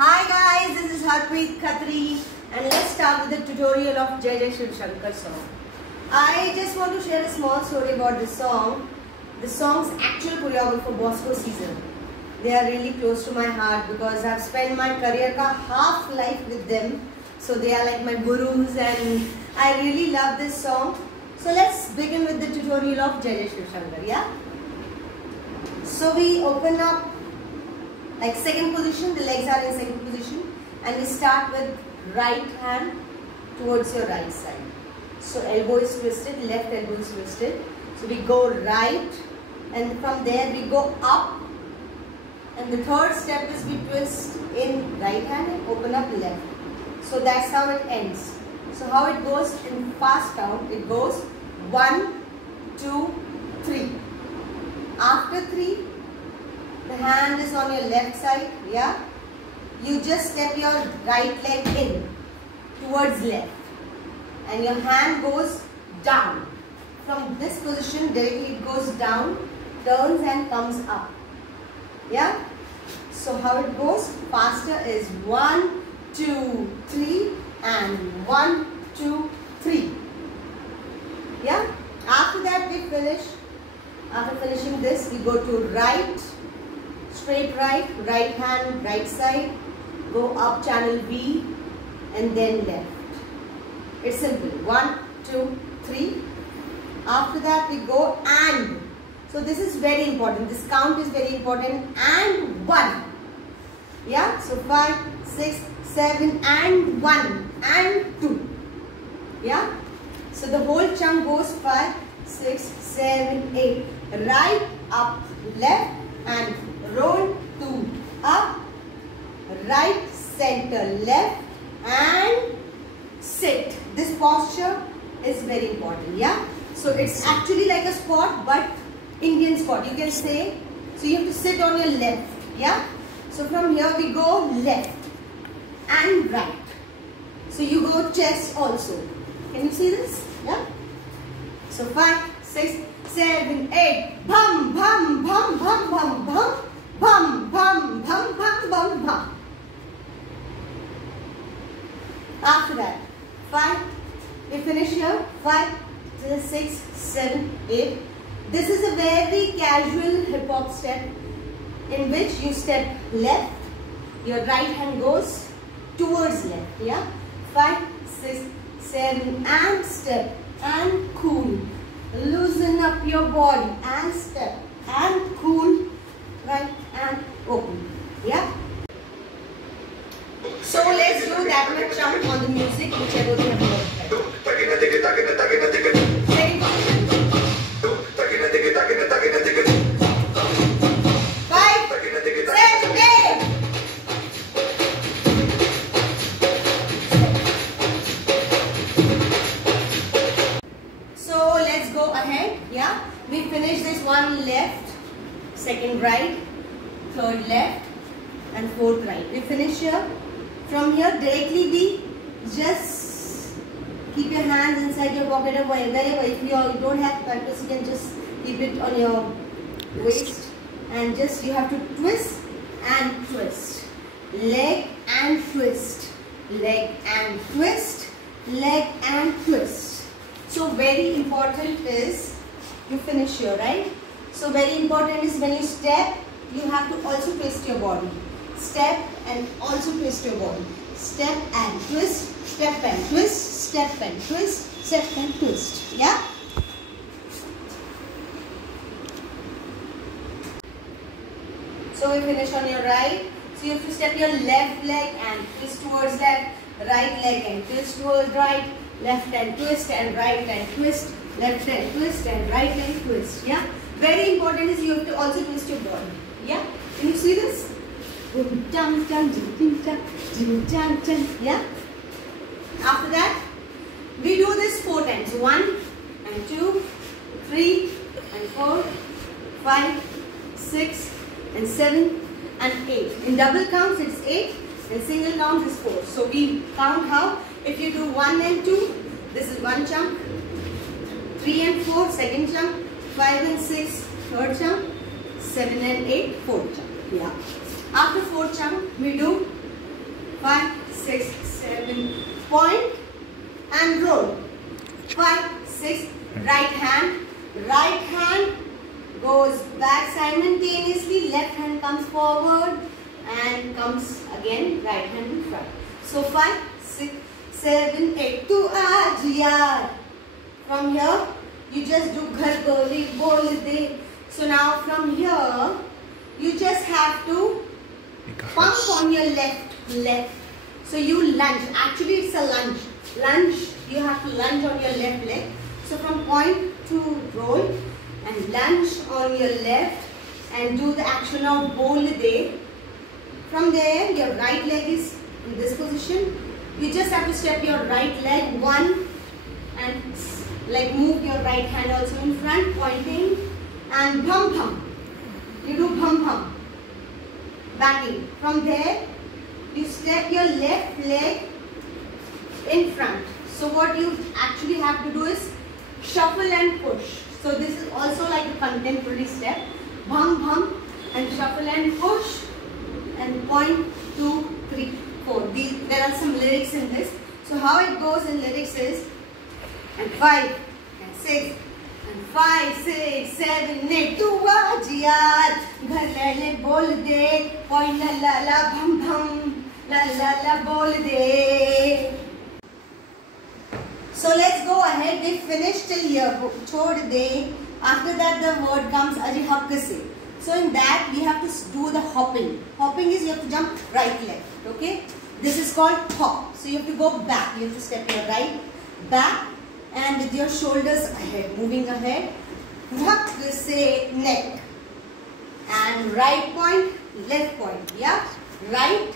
Hi guys, this is Harpreet Khatri and let's start with the tutorial of Jai Jai Shiv Shankar song. I just want to share a small story about this song. The song's actual choreographer Bosco Caesar. They are really close to my heart because I've spent my career ka half life with them. So they are like my gurus and I really love this song. So let's begin with the tutorial of Jai Jai Shiv Shankar, yeah? So we open up like second position, the legs are in second position and we start with right hand towards your right side. So elbow is twisted, left elbow is twisted. So we go right and from there we go up and the third step is we twist in right hand and open up left. So that's how it ends. So how it goes in fast count, it goes 1, 2, 3. After 3, the hand is on your left side, yeah? You just step your right leg in towards left and your hand goes down. From this position directly it goes down, turns and comes up, yeah? So how it goes faster is 1, 2, 3 and 1, 2, 3, yeah? After that we finish. After finishing this we go to right, straight right, right hand, right side, go up channel B and then left. It's simple. 1, 2, 3. After that we go and. So this is very important. This count is very important. And 1. Yeah. So 5, 6, 7 and 1 and 2. Yeah. So the whole chunk goes 5, 6, 7, 8. Right, up, left and roll 2 up, right, center, left and sit. This posture is very important, yeah? So it's actually like a squat but Indian squat, you can say. So you have to sit on your left, yeah? So from here we go left and right. So you go chest also. Can you see this? Yeah? So 5, 6, 7, 8. Bum, bum, bum, bum, bum, bum. Bum, bum, bum, bum, bum, bum. After that, 5. We finish here. 5, 6, 7, 8. This is a very casual hip hop step in which you step left. Your right hand goes towards left. Yeah? 5, 6, 7 and step and cool. Loosen up your body and step and cool. Right and open. Yeah? So let's do that much jump on the music whichever we have worked. Second position. 5, 7, 8. So let's go ahead. Yeah? We finish this one left, second right, third left and fourth right. We finish here. From here directly we just keep your hands inside your pocket or wherever. If you don't have practice, you can just keep it on your waist and just you have to twist and twist. Leg and twist. Leg and twist. Leg and twist. So very important is you finish here, right? So very important is when you step, you have to also twist your body. Step and also twist your body. Step and twist, step and twist, step and twist, step and twist. Yeah? So we finish on your right. So you have to step your left leg and twist towards left, right leg and twist towards right, left and twist and right and twist, left and twist and right and twist. Yeah? Very important is you have to also twist your body. Yeah? Can you see this? Yeah? After that, we do this 4 times. 1 and 2, 3 and 4, 5, 6 and 7 and 8. In double counts it's 8 and single counts is 4. So we count how? If you do 1 and 2, this is one chunk. 3 and 4, second chunk. 5 and 6, third chunk. 7 and 8, fourth chunk. Yeah. After fourth chunk, we do 5, 6, 7. Point and roll. 5, 6. Right hand goes back simultaneously. Left hand comes forward and comes again. Right hand in front. So 5, 6, 7, 8. Tu aaj yaar. From here, you just do ghar goli bol de. So now from here, you just have to pump on your left. So you lunge. Actually, it's a lunge. Lunge. You have to lunge on your left leg. So from point to roll and lunge on your left and do the action of bol de. From there, your right leg is in this position. You just have to step your right leg one and like move your right hand also in front, pointing and bhum bhum. You do bhum bhum. Backing. From there, you step your left leg in front. So what you actually have to do is shuffle and push. So this is also like a contemporary step. Bhum bhum and shuffle and push and 1, 2, 3, 4. There are some lyrics in this. So how it goes in lyrics is and 5 and 6 and 5, 6, 7, 8. Tu aaj yaar, ghar le bol de, point la la la bhum bhum, la la la bol de. So let's go ahead. We finished till here. Chhod de. After that the word comes aji hak se. So in that we have to do the hopping. Hopping is you have to jump right left. Okay. This is called hop. So you have to go back. You have to step your right back and with your shoulders ahead, moving ahead. Hak se neck and right point, left point. Yeah. Right,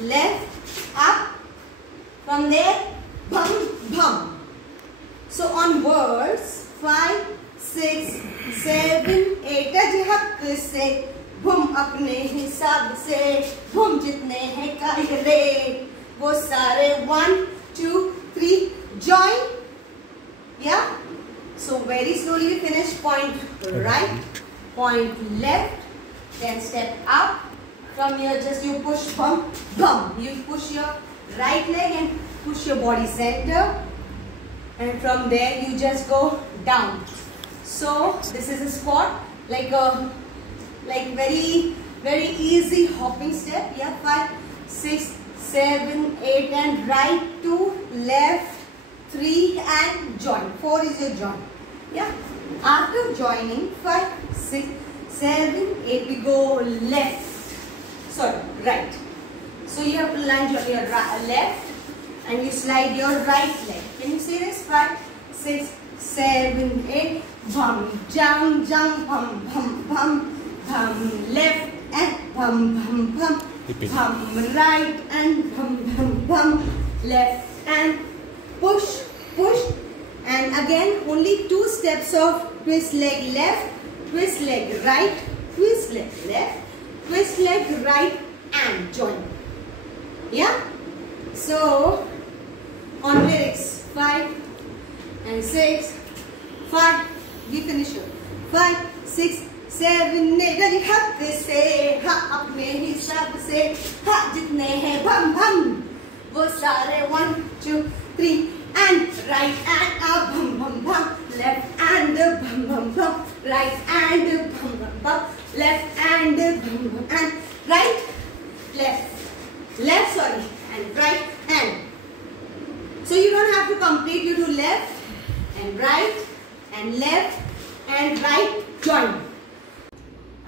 left, up. From there, bum bum. So on words 5, 6, 7, 8. Aji hak se, bhum apne hisab se, bhum jitne hai kaire, wo sare. 1, 2, 3. Join. Yeah. So very slowly we finish. Point right, point left, then step up. From here, just you push bum bum. You push your right leg and push your body center. And from there you just go down. So this is a spot like a very easy hopping step. Yeah, 5, 6, 7, 8 and right to left, 3 and join. 4 is your join. Yeah. After joining 5, 6, 7, 8 we go left. Sorry, right. So you have to lunge on your left. And you slide your right leg. Can you see this? 5, 6, 7, 8. Bum, jump, jump, bum, bum, bum. Bum left and bum, bum, bum. Bum right and bum, bum, bum. Left and push, push. And again, only 2 steps of twist leg left, twist leg right, twist leg left, twist leg right and join. Yeah? So, on lyrics 5 and 6, 5, we finish it. 5, 6, 7, 8. Aji hak se, ha apne hisab se, ha jitne hai bhum bhum, wo sare. 1, 2, 3 and right and up bhum bhum bhum, left and bhum bhum bhum, right and bhum bhum bhum, left and bhum bhum and right, left sorry and right and. So you don't have to complete, you do left and left and right join.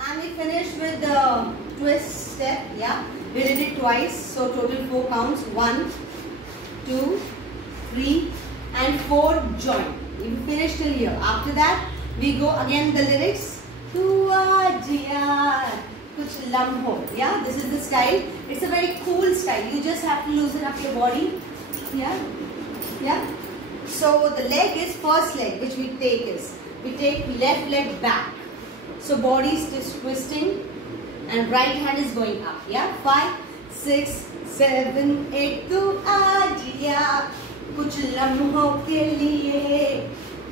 And we finished with the twist step. Yeah, we did it twice, so total 4 counts. 1, 2, 3 and 4 join. We finished till here. After that we go again the lyrics. Tu aaj yaar, kuch lam ho. Yeah, this is the style. It's a very cool style. You just have to loosen up your body. Yeah. So the leg is first leg, which we take left leg back. So body is just twisting and right hand is going up. Yeah. 5, 6, 7, 8. Tu aaj yaar, kuch lamho ke liye,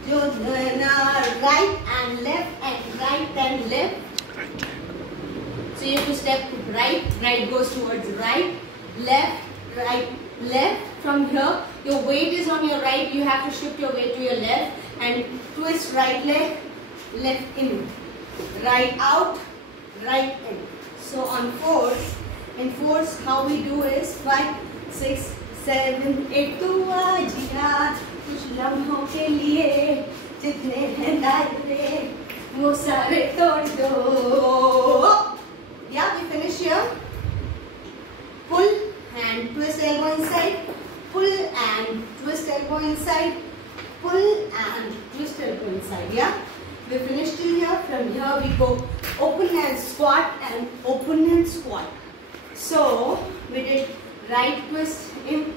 jo right and right and left. So you have to step right goes towards right, left right, left. From here, your weight is on your right, you have to shift your weight to your left and twist right leg, left in, right out, right in. So on fours, in fours how we do is 5, 6, 7, 8, तू आज याद कुछ लम्हों के लिए जितने हैं दायरे वो सारे तोड़ दो. Yeah, we finish here. Pull and twist elbow inside. Pull and twist elbow inside. Pull and twist elbow inside. Yeah, we finish till here. From here we go open and squat and open and squat. So we did right twist in,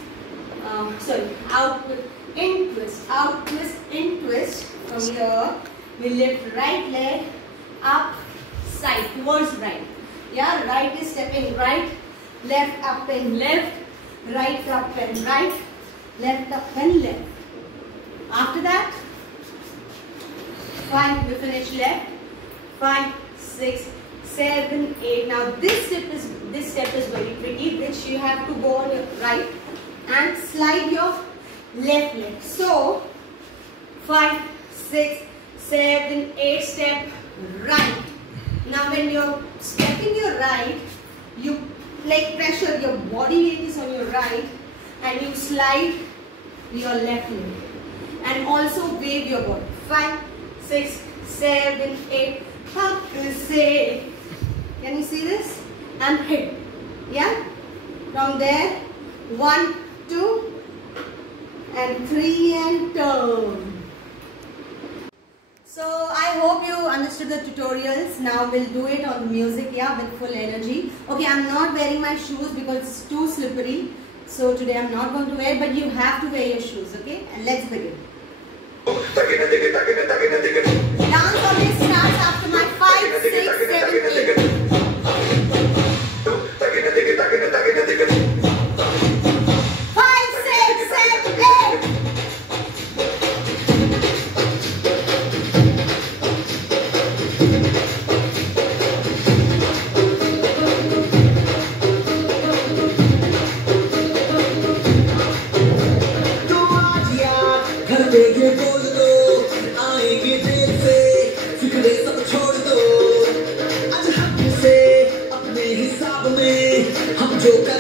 out twist, in twist, out twist, in twist. From here we lift right leg up, side towards right. Yeah, right is stepping right, left up and left, right up and right, left up and left. After that, 5, we finish left, 5, 6, 7, 8. Now this step is very tricky, which you have to go on your right and slide your left leg. So 5, 6, 7, 8 step right. Now when you're stepping your right, you like pressure, your body weight is on your right and you slide your left leg and also wave your body. 5, 6, 7, 8, up to say. Can you see this? And hit. Yeah? From there, 1, 2 and 3 and turn. So I hope you understood the tutorials. Now we'll do it on the music, yeah, with full energy. Okay, I'm not wearing my shoes because it's too slippery. So today I'm not going to wear, but you have to wear your shoes, okay? And let's begin. Dance always starts after my 5, 6, 7, 8. 就该